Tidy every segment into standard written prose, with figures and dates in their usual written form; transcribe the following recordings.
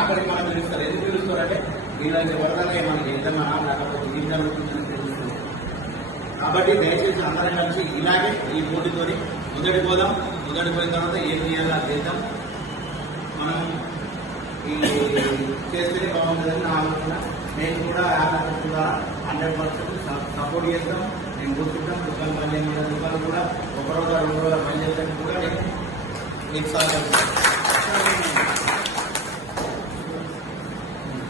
అక్కడికి మనం పిలుస్తారు. ఎందుకు పిలుస్తారంటే వీళ్ళకి వరదలే మనకి ఎంతమన్నా లేకపోతే ఏం జరుగుతుందని తెలుస్తుంది. కాబట్టి దయచేసి అందరం కలిసి ఇలాగే ఈ పోటీతోని మొదటి పోయిన తర్వాత ఏం చేయాలో చేద్దాం. మనం ఈ చేస్తేనే బాగుంటుందని నా ఆలోచన. నేను కూడా కూడా 100% సపోర్ట్ చేస్తాం. నేను కూర్చుంటాం. దుకాణం పనిచేయడం దుకాణం కూడా ఒకరోజు 2 రోజులు పనిచేయడానికి కూడా నేను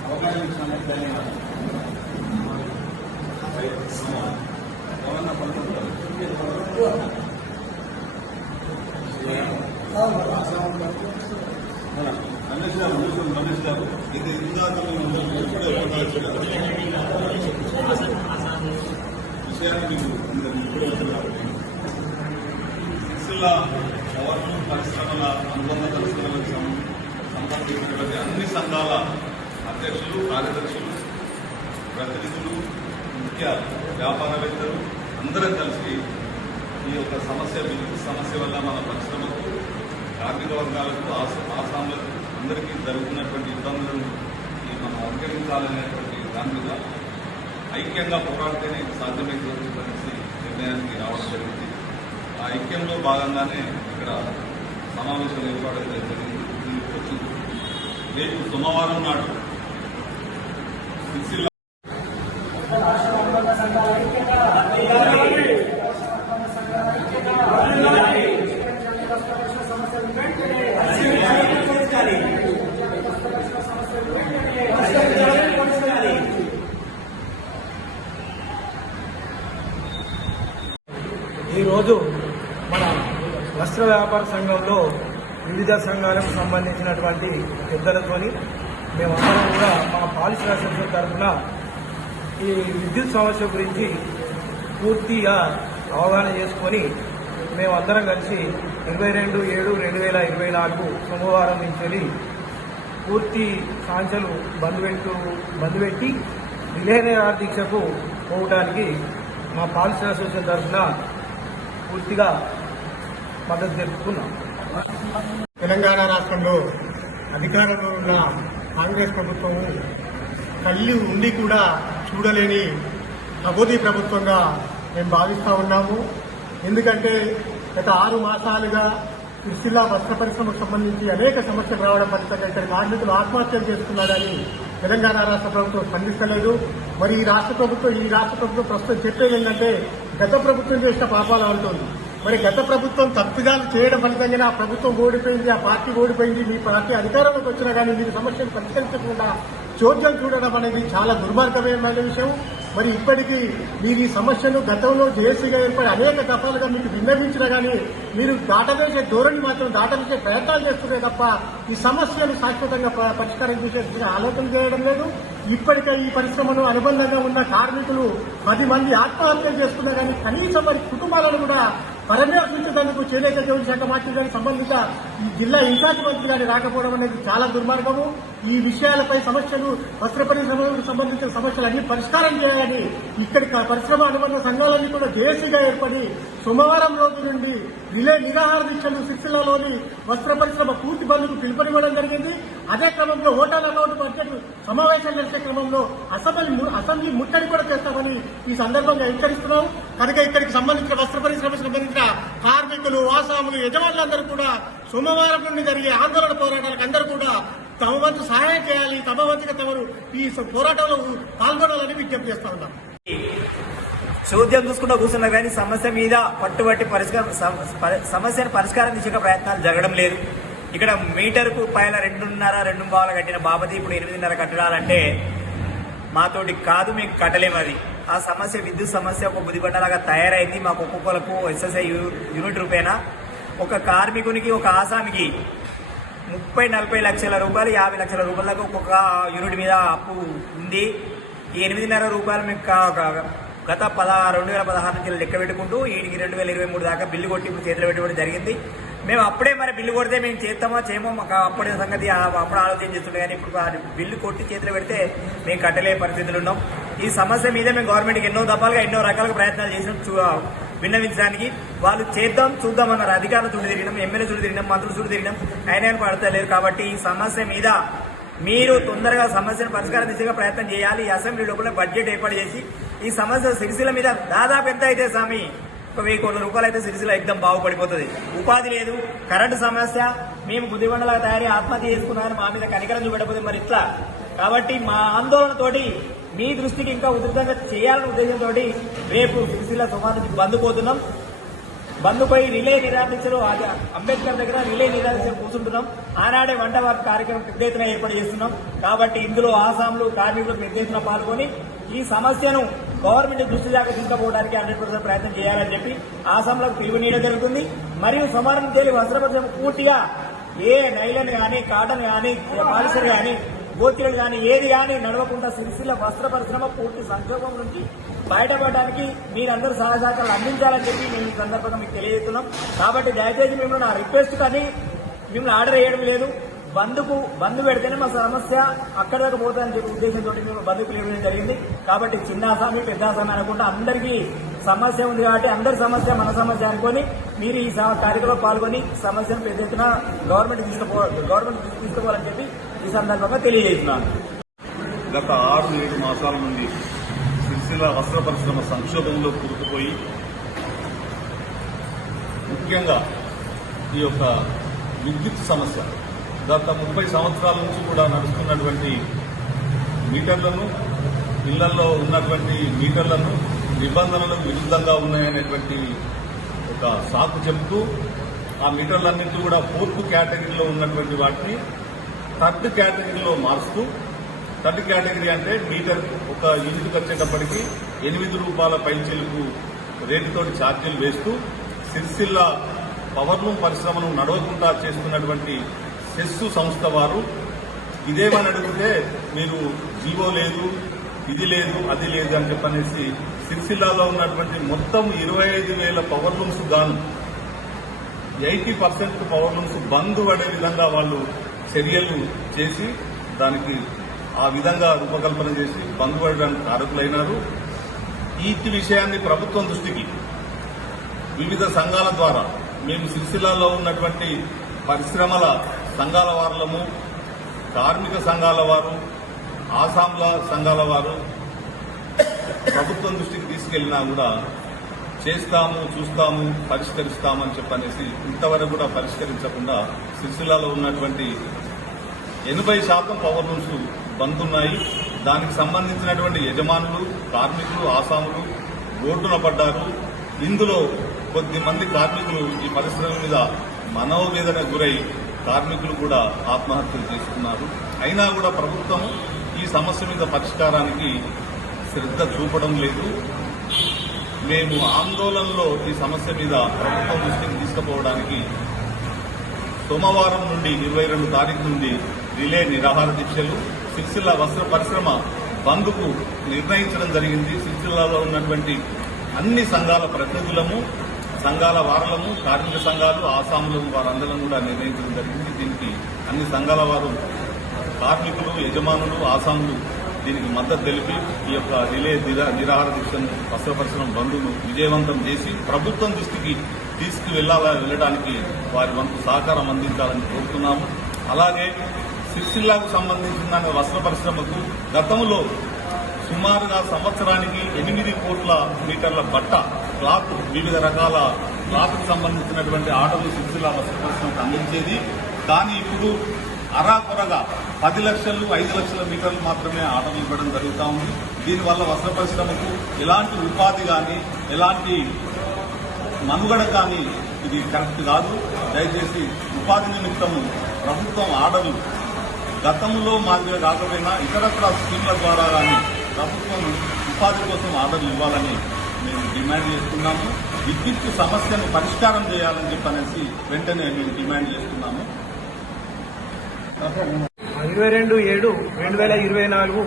అవకాశం ఇచ్చినందుకు ధన్యవాదాలు. ఇది ఇందాక విషయాన్ని సిరిసిల్ల పవర్ పరిశ్రమల అనుబంధ పరిశ్రమలకు సంబంధించినటువంటి అన్ని సంఘాల అధ్యక్షులు, కార్యదర్శులు, ప్రతినిధులు, ముఖ్య వ్యాపారవేత్తలు అందరం కలిసి ఈ యొక్క విద్యుత్ సమస్య వల్ల మన పరిశ్రమకు, కార్మిక వర్గాలకు, ఆసాములకు అందరికీ జరుగుతున్నటువంటి ఇబ్బందులను మనం అధిగమించాలనేటువంటి దాని మీద ఐక్యంగా పోరాడితేనే సాధ్యమైనటువంటి నిర్ణయానికి రావడం జరిగింది. ఆ ఐక్యంలో భాగంగానే ఇక్కడ సమావేశం ఏర్పాటు జరిగింది. వచ్చింది రేపు సోమవారం నాడు సిరిసిల్ల ఈరోజు మన వస్త్ర వ్యాపార సంఘంలో వివిధ సంఘాలకు సంబంధించినటువంటి పెద్దలతోని మేమందరం కూడా మా పాలిసీ అసోసియేషన్ తరఫున ఈ విద్యుత్ సమస్య గురించి పూర్తిగా అవగాహన చేసుకొని మేమందరం కలిసి 22/7/2024 సోమవారం నుంచి పూర్తి సాంచలు బంద్ పెట్టి రిలే దీక్షకు పోవడానికి మా పాలిసీ అసోసియేషన్ తరఫున పూర్తిగా మద్దతు తెలుపుతున్నాం. తెలంగాణ రాష్ట్రంలో అధికారంలో ఉన్న కాంగ్రెస్ ప్రభుత్వము కళ్ళు ఉండి కూడా చూడలేని అబోధి ప్రభుత్వంగా మేము భావిస్తూ ఉన్నాము. ఎందుకంటే గత 6 మాసాలుగా సిరిసిల్ల వస్త్ర పరిశ్రమకు సంబంధించి అనేక సమస్యలు రావడం ఫలితంగా ఇక్కడ కార్మికులు ఆత్మహత్యలు చేస్తున్నారని తెలంగాణ రాష్ట్ర ప్రభుత్వం స్పందిస్తలేదు. మరి ఈ రాష్ట్ర ప్రభుత్వం ప్రస్తుతం చెప్పేది ఏంటంటే గత ప్రభుత్వం చేసిన పాపాలు అంటుంది. మరి గత ప్రభుత్వం తప్పిదాలు చేయడం ఫలితంగా ఆ ప్రభుత్వం ఓడిపోయింది, ఆ పార్టీ ఓడిపోయింది. మీ పార్టీ అధికారంలోకి వచ్చినా కానీ మీరు సమస్యలు పరిష్కరించకుండా చోద్యం చూడడం అనేది చాలా దుర్మార్గమైన విషయం. మరి ఇప్పటికీ మీరు ఈ సమస్యను గతంలో జేఏసీగా ఏర్పడి అనేక దఫాలుగా మీకు విన్నవించినా కానీ మీరు దాటవేసే ధోరణి మాత్రం దాటవేసే ప్రయత్నాలు చేస్తుంటే తప్ప ఈ సమస్యను శాశ్వతంగా పరిష్కారం చేసే ఆలోచన చేయడం లేదు. ఇప్పటికే ఈ పరిశ్రమను అనుబంధంగా ఉన్న కార్మికులు 10 మంది ఆత్మహత్యలు చేస్తున్నా కానీ కనీసం వారి కుటుంబాలను కూడా పర్యవేక్షించేందుకు చేనేత జౌళి శాఖ మంత్రి గారి సంబంధిత ఈ జిల్లా ఇన్ఛార్జ్ మంత్రి గారి రాకపోవడం అనేది చాలా దుర్మార్గము. ఈ విషయాలపై సమస్యలు వస్త్ర పరిశ్రమలకు సంబంధించిన సమస్యలు అన్ని పరిష్కారం చేయాలని ఇక్కడి పరిశ్రమ అనుబంధ సంఘాలన్నీ కూడా జేఏసీగా ఏర్పడి సోమవారం రోజు నుండి రిలే నిరాహార దీక్షలు సిరిసిల్లలోని వస్త్ర పరిశ్రమ పూర్తి బంద్కు పిలుపునివ్వడం జరిగింది. అదే క్రమంలో ఓటాల అకౌంట్ బడ్జెట్ సమావేశం జరిగే క్రమంలో అసెంబ్లీ ముట్టడి కూడా చేస్తామని ఈ సందర్భంగా హెచ్చరిస్తున్నాం. కనుక ఇక్కడికి సంబంధించిన వస్త్ర పరిశ్రమకు సంబంధించిన కార్మికులు, ఆసాములు, యజమానులందరూ కూడా సోమవారం నుండి జరిగే ఆందోళన పోరాటాలకు అందరూ కూడా తమ వంతు సహాయం చేయాలి, తమ వంతుగా తమరు ఈ పోరాటంలో పాల్గొనాలని విజ్ఞప్తి చేస్తా ఉన్నాం. చోద్యం చూసుకుంటూ కూర్చున్నా కానీ సమస్య మీద పట్టుబట్టి సమస్యను పరిష్కారం దిశగా ప్రయత్నాలు జరగడం లేదు. ఇక్కడ మీటర్కు పైన 2.5 కట్టిన బాబతి ఇప్పుడు 8.5 కట్టడాలంటే మాతోటి కాదు, మేము కట్టలేము. అది ఆ సమస్య విద్యుత్ సమస్య ఒక బుదిబండలాగా తయారైంది. మాకు ఒక్కొక్కలకు ఎస్ఎస్ఐ యూనిట్ రూపేణ ఒక కార్మికునికి, ఒక ఆసామికి 30-40 లక్షల రూపాయలు, 50 లక్షల రూపాయల దాకా ఒక్కొక్క యూనిట్ మీద అప్పు ఉంది. ఈ 8.5 రూపాయలు మేము గత 2016 నుంచి లెక్క పెట్టుకుంటూ వీడికి 2023 దాకా బిల్లు కొట్టి ఇప్పుడు చేతిలో పెట్టుకోవడం జరిగింది. మేము అప్పుడే మరి బిల్లు కొడితే మేము చేస్తామో చేయమో మాకు అప్పుడే సంగతి అప్పుడు ఆలోచన చేస్తుండే, కానీ ఇప్పుడు బిల్లు కొట్టి చేతిలో పెడితే మేము కట్టలే పరిస్థితులు ఉన్నాం. ఈ సమస్య మీద మేము గవర్నమెంట్కి ఎన్నో దఫాలుగా ఎన్నో రకాలుగా ప్రయత్నాలు చేసినాం విన్నవించడానికి. వాళ్ళు చూద్దామన్నారు. అధికారుల చుట్టూ తిరిగినాం, ఎమ్మెల్యే చుట్టూ తిరిగినాం, మంత్రుల చుట్టూ తిరిగినాం, అయినా పడతలేరు. కాబట్టి ఈ సమస్య మీద మీరు తొందరగా సమస్యను పరిష్కారం దిశగా ప్రయత్నం చేయాలి. ఈ అసెంబ్లీ లోపల బడ్జెట్ ఏర్పాటు చేసి ఈ సమస్య సిరిసిల్ల మీద దాదాపు ఎంత అయితే స్వామి 1,000 కోట్ల రూపాయలు అయితే సిరిసిల్ల ఎగ్దం బాగుపడిపోతుంది. ఉపాధి లేదు, కరెంటు సమస్య, మేము బుద్ధిబండలాగా తయారీ ఆత్మహత్య చేసుకున్నారని మా మీద కనికరం చూపెట్టకపోతే మరి ఇట్లా. కాబట్టి మా ఆందోళనతోటి మీ దృష్టికి ఇంకా ఉధృతంగా చేయాలనే ఉద్దేశంతో రేపు సిరిసిల్ల సుమారు బంద్ పోతున్నాం. బంద్పై రిలే నిరాదీక్షలు అంబేద్కర్ దగ్గర రిలే నిరాదీక్షలు కూర్చుంటున్నాం. ఆనాడే వంట వారి కార్యక్రమం పెద్ద ఎత్తున ఏర్పాటు చేస్తున్నాం. కాబట్టి ఇందులో ఆసాంలు కార్మికులు పెద్ద ఎత్తున పాల్గొని ఈ సమస్యను గవర్నమెంట్ దృష్టి దాకా తీసుకుపోవడానికి 100% ప్రయత్నం చేయాలని చెప్పి ఆసాంలకు పిలుపునీయడం జరుగుతుంది. మరియు సమానం తేలి వస్త్ర పరిశ్రమ పూర్తిగా ఏ నైలన్ కానీ, కాటన్ కానీ, పాలిస్టర్ కానీ, గోచిరలు కానీ ఏది కానీ నడవకుండా సిరిసిల్ల వస్త్ర పరిశ్రమ పూర్తి సంక్షోభం నుంచి బయటపడడానికి మీరందరూ సహకారాలు అందించాలని చెప్పి మేము ఈ సందర్భంగా మీకు తెలియజేస్తున్నాం. కాబట్టి దయచేసి మేము నా రిక్వెస్ట్ కానీ మిమ్మల్ని ఆర్డర్ చేయడం లేదు. బంద్ పెడితేనే మా సమస్య అక్కడి దాకా పోతుందని చెప్పి ఉద్దేశంతో మేము బంద్ పిలవడం జరిగింది. కాబట్టి చిన్న ఆసామి పెద్ద ఆసామి అనుకుంటా అందరికీ సమస్య ఉంది కాబట్టి అందరి సమస్య మన సమస్య అనుకొని మీరు ఈ కార్యక్రమంలో పాల్గొని సమస్యను పెద్ద ఎత్తున గవర్నమెంట్ తీసుకోవాలని చెప్పి ఈ సందర్భంగా తెలియజేస్తున్నాను. గత 6-7 మాసాల నుండి సిరిసిల్ల వస్త్ర పరిశ్రమ సంక్షోభంలో కూరుకుపోయి ముఖ్యంగా ఈ యొక్క విద్యుత్ సమస్య గత 30 సంవత్సరాల నుంచి కూడా నడుస్తున్నటువంటి మీటర్లను, ఇళ్లలో ఉన్నటువంటి మీటర్లను నిబంధనలకు విరుద్ధంగా ఉన్నాయనేటువంటి ఒక సాకు చెబుతూ ఆ మీటర్లన్నింటినీ కూడా 4th కేటగిరీలో ఉన్నటువంటి వాటిని 3rd కేటగిరీలో మారుస్తూ, 3rd కేటగిరీ అంటే మీటర్ ఒక యూనిట్కి వచ్చేటప్పటికి 8 రూపాయల పైచీలకు రేటుతోటి ఛార్జీలు వేస్తూ సిరిసిల్ల పవర్లూమ్ పరిశ్రమను నడవకుండా చేస్తున్నటువంటి సెస్ సంస్థ వారు ఇదేమని అడిగితే మీరు జీవో లేదు, ఇది లేదు, అది లేదు అని చెప్పనేసి సిరిసిల్లాలో ఉన్నటువంటి మొత్తం 25,000 పవర్లూమ్స్ గాను 80% పవర్లూమ్స్ బంద్ పడే విధంగా వాళ్ళు చర్యలు చేసి దానికి ఆ విధంగా రూపకల్పన చేసి బంద్ పడడానికి కారకులైనారు. ఈ విషయాన్ని ప్రభుత్వం దృష్టికి వివిధ సంఘాల ద్వారా మేము సిరిసిల్లాలో ఉన్నటువంటి పరిశ్రమల సంఘాల వారులము, కార్మిక సంఘాల వారు, ఆసాంల సంఘాల వారు ప్రభుత్వం దృష్టికి తీసుకెళ్లినా కూడా చేస్తాము, చూస్తాము, పరిష్కరిస్తామని చెప్పనేసి ఇంతవరకు కూడా పరిష్కరించకుండా సిరిసిల్లాలో ఉన్నటువంటి 80% పవర్లూమ్స్ బంద్ ఉన్నాయి. దానికి సంబంధించినటువంటి యజమానులు, కార్మికులు, ఆసాములు రోడ్డున పడ్డారు. ఇందులో కొద్దిమంది కార్మికులు ఈ పరిశ్రమ మీద మనోవేదన గురై కార్మికులు కూడా ఆత్మహత్యలు చేసుకున్నారు. అయినా కూడా ప్రభుత్వం ఈ సమస్య మీద పరిష్కారానికి శ్రద్ధ చూపడం లేదు. మేము ఆందోళనలో ఈ సమస్య మీద ప్రభుత్వం దృష్టికి తీసుకుపోవడానికి సోమవారం నుండి 22 తారీఖు నుండి రిలే నిరాహార దీక్షలు, సిరిసిల్ల వస్త్ర పరిశ్రమ బంద్కు నిర్ణయించడం జరిగింది. సిరిసిల్లాలో ఉన్నటువంటి అన్ని సంఘాల ప్రతినిధులము, సంఘాల వారులము, కార్మిక సంఘాలు, ఆసాములము వారందరం కూడా నిర్ణయించడం జరిగింది. దీనికి అన్ని సంఘాల వారు, కార్మికులు, యజమానులు, ఆసాములు దీనికి మద్దతు తెలిపి ఈ యొక్క రిలే నిరాహార దీక్షను, వస్త్ర పరిశ్రమ బంద్ను విజయవంతం చేసి ప్రభుత్వం దృష్టికి వెళ్ళడానికి వారి వంతు సహకారం అందించాలని కోరుతున్నాము. అలాగే సిరిసిల్లాకు సంబంధించిన వస్త్ర పరిశ్రమకు గతంలో సుమారుగా సంవత్సరానికి 8 కోట్ల మీటర్ల బట్ట, క్లాత్, వివిధ రకాల క్లాత్కు సంబంధించినటువంటి ఆర్డర్లు సిరిసిల్ల వస్త్ర పరిశ్రమకు అందించేది. కానీ ఇప్పుడు అరాకొరగా 10 లక్షలు, 5 లక్షల మీటర్లు మాత్రమే ఆర్డర్లు ఇవ్వడం జరుగుతూ ఉంది. దీనివల్ల వస్త్ర పరిశ్రమకు ఎలాంటి ఉపాధి కానీ, ఎలాంటి మనుగడ కానీ ఇది కరెక్ట్ కాదు. దయచేసి ఉపాధి నిమిత్తము ప్రభుత్వం ఆర్డర్లు గతంలో మాదిరిగా కాకపోయినా ఇతరత్ర స్కీమ్ల ద్వారా కానీ ప్రభుత్వం ఉపాధి కోసం ఆర్డర్లు ఇవ్వాలని మేము డిమాండ్ చేస్తున్నాము. విద్యుత్ సమస్యను పరిష్కారం చేయాలని చెప్పనేసి వెంటనే మేము డిమాండ్ చేస్తున్నాము. 22/7/2024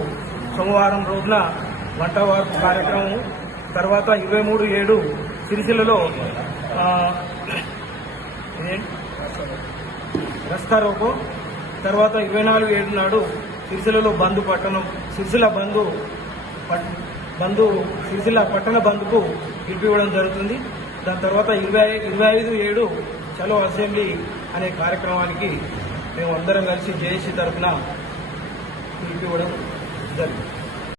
సోమవారం రోజున వంట వార్పు కార్యక్రమం, తర్వాత 23/7 సిరిసిల్లలో రస్తా రోకో, తర్వాత 24/7 నాడు సిరిసిల్లలో బంద్ పట్టణం సిరిసిల్ల సిరిసిల్ల పట్టణ బంద్కు పిలిపివ్వడం జరుగుతుంది. దాని తర్వాత 25/7 చలో అసెంబ్లీ అనే కార్యక్రమానికి మేము అందరం కలిసి జేఏసీ తరఫున పిలిపివ్వడం జరిగింది.